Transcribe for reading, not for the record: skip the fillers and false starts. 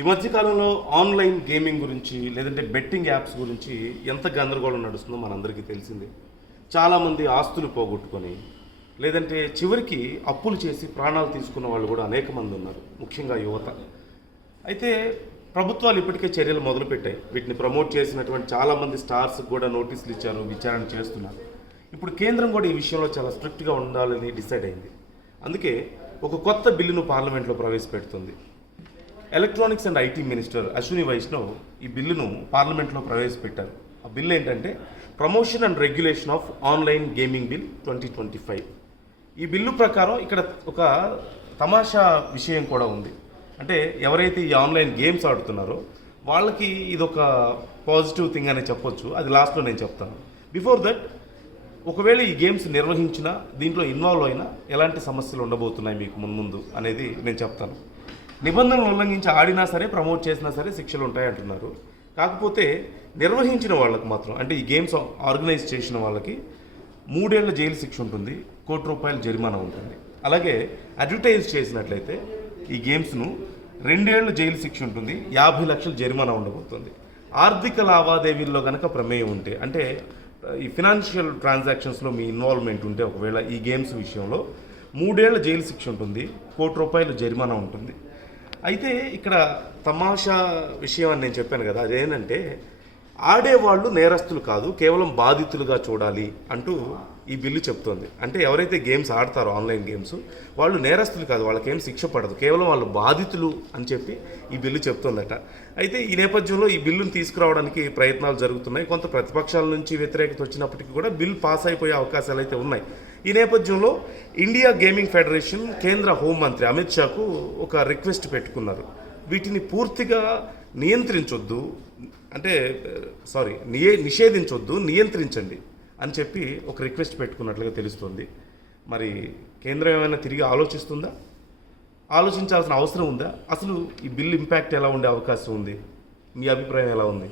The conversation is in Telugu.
ఈ మధ్య కాలంలో ఆన్లైన్ గేమింగ్ గురించి లేదంటే బెట్టింగ్ యాప్స్ గురించి ఎంత గందరగోళం నడుస్తుందో మనందరికీ తెలిసిందే. చాలామంది ఆస్తులు పోగొట్టుకొని లేదంటే చివరికి అప్పులు చేసి ప్రాణాలు తీసుకున్న వాళ్ళు కూడా అనేక మంది ఉన్నారు, ముఖ్యంగా యువత. అయితే ప్రభుత్వాలు ఇప్పటికే చర్యలు మొదలుపెట్టాయి. వీటిని ప్రమోట్ చేసినటువంటి చాలామంది స్టార్స్కి కూడా నోటీసులు ఇచ్చారు, విచారణ చేస్తున్నారు. ఇప్పుడు కేంద్రం కూడా ఈ విషయంలో చాలా స్ట్రిక్ట్గా ఉండాలని డిసైడ్ అయింది. అందుకే ఒక కొత్త బిల్లును పార్లమెంట్లో ప్రవేశపెడుతుంది. Electronics and IT minister Ashwini Vaishnaw ఈ బిల్లును పార్లమెంట్లో ప్రవేశపెట్టారు. ఆ బిల్లు ఏంటంటే promotion and regulation of online gaming bill 2025. ఈ బిల్లు ప్రకారం ఇక్కడ ఒక తమాషా విషయం కూడా ఉంది. అంటే ఎవరైతే ఈ ఆన్లైన్ గేమ్స్ ఆడుతున్నారో వాళ్ళకి ఇదొక పాజిటివ్ థింగ్ అని చెప్పొచ్చు. అది లాస్ట్లో నేను చెప్తాను. బిఫోర్ దట్, ఒకవేళ ఈ గేమ్స్ నిర్వహించినా దీంట్లో ఇన్వాల్వ్ అయినా ఎలాంటి సమస్యలు ఉండబోతున్నాయి మీకు ముందు అనేది నేను చెప్తాను. నిబంధనలు ఉల్లంఘించి ఆడినా సరే, ప్రమోట్ చేసినా సరే శిక్షలు ఉంటాయి అంటున్నారు. కాకపోతే నిర్వహించిన వాళ్ళకి మాత్రం, అంటే ఈ గేమ్స్ ఆర్గనైజ్ చేసిన వాళ్ళకి 3 ఏళ్ల జైలు శిక్ష ఉంటుంది, ₹1,00,00,000 జరిమానా ఉంటుంది. అలాగే అడ్వర్టైజ్ చేసినట్లయితే ఈ గేమ్స్ను 2 ఏళ్ల జైలు శిక్ష ఉంటుంది, 50 లక్షల జరిమానా ఉండబోతుంది. ఆర్థిక లావాదేవీల్లో కనుక ప్రమేయం ఉంటే, అంటే ఈ ఫినాన్షియల్ ట్రాన్సాక్షన్స్లో మీ ఇన్వాల్వ్మెంట్ ఉంటే ఒకవేళ ఈ గేమ్స్ విషయంలో 3 ఏళ్ల జైలు శిక్ష ఉంటుంది, ₹1,00,00,000 జరిమానా ఉంటుంది. అయితే ఇక్కడ తమాషా విషయం అని నేను చెప్పాను కదా, అదేంటంటే ఆడేవాళ్ళు నేరస్తులు కాదు, కేవలం బాధితులుగా చూడాలి అంటూ ఈ బిల్లు చెప్తోంది. అంటే ఎవరైతే గేమ్స్ ఆడతారో ఆన్లైన్ గేమ్స్ వాళ్ళు నేరస్తులు కాదు, వాళ్ళకేం శిక్ష పడదు, కేవలం వాళ్ళు బాధితులు అని చెప్పి ఈ బిల్లు చెప్తోందట. అయితే ఈ నేపథ్యంలో ఈ బిల్లును తీసుకురావడానికి ప్రయత్నాలు జరుగుతున్నాయి. కొంత ప్రతిపక్షాల నుంచి వ్యతిరేకత వచ్చినప్పటికీ కూడా బిల్ పాస్ అయిపోయే అవకాశాలు అయితే ఉన్నాయి. ఈ నేపథ్యంలో ఇండియా గేమింగ్ ఫెడరేషన్ కేంద్ర హోంమంత్రి అమిత్ షాకు ఒక రిక్వెస్ట్ పెట్టుకున్నారు. వీటిని పూర్తిగా నియంత్రించొద్దు, అంటే నిషేధించొద్దు, నియంత్రించండి అని చెప్పి ఒక రిక్వెస్ట్ పెట్టుకున్నట్లుగా తెలుస్తుంది. మరి కేంద్రం ఏమైనా తిరిగి ఆలోచిస్తుందా? ఆలోచించాల్సిన అవసరం ఉందా? అసలు ఈ బిల్ ఇంపాక్ట్ ఎలా ఉండే అవకాశం ఉంది? మీ అభిప్రాయం ఎలా ఉంది?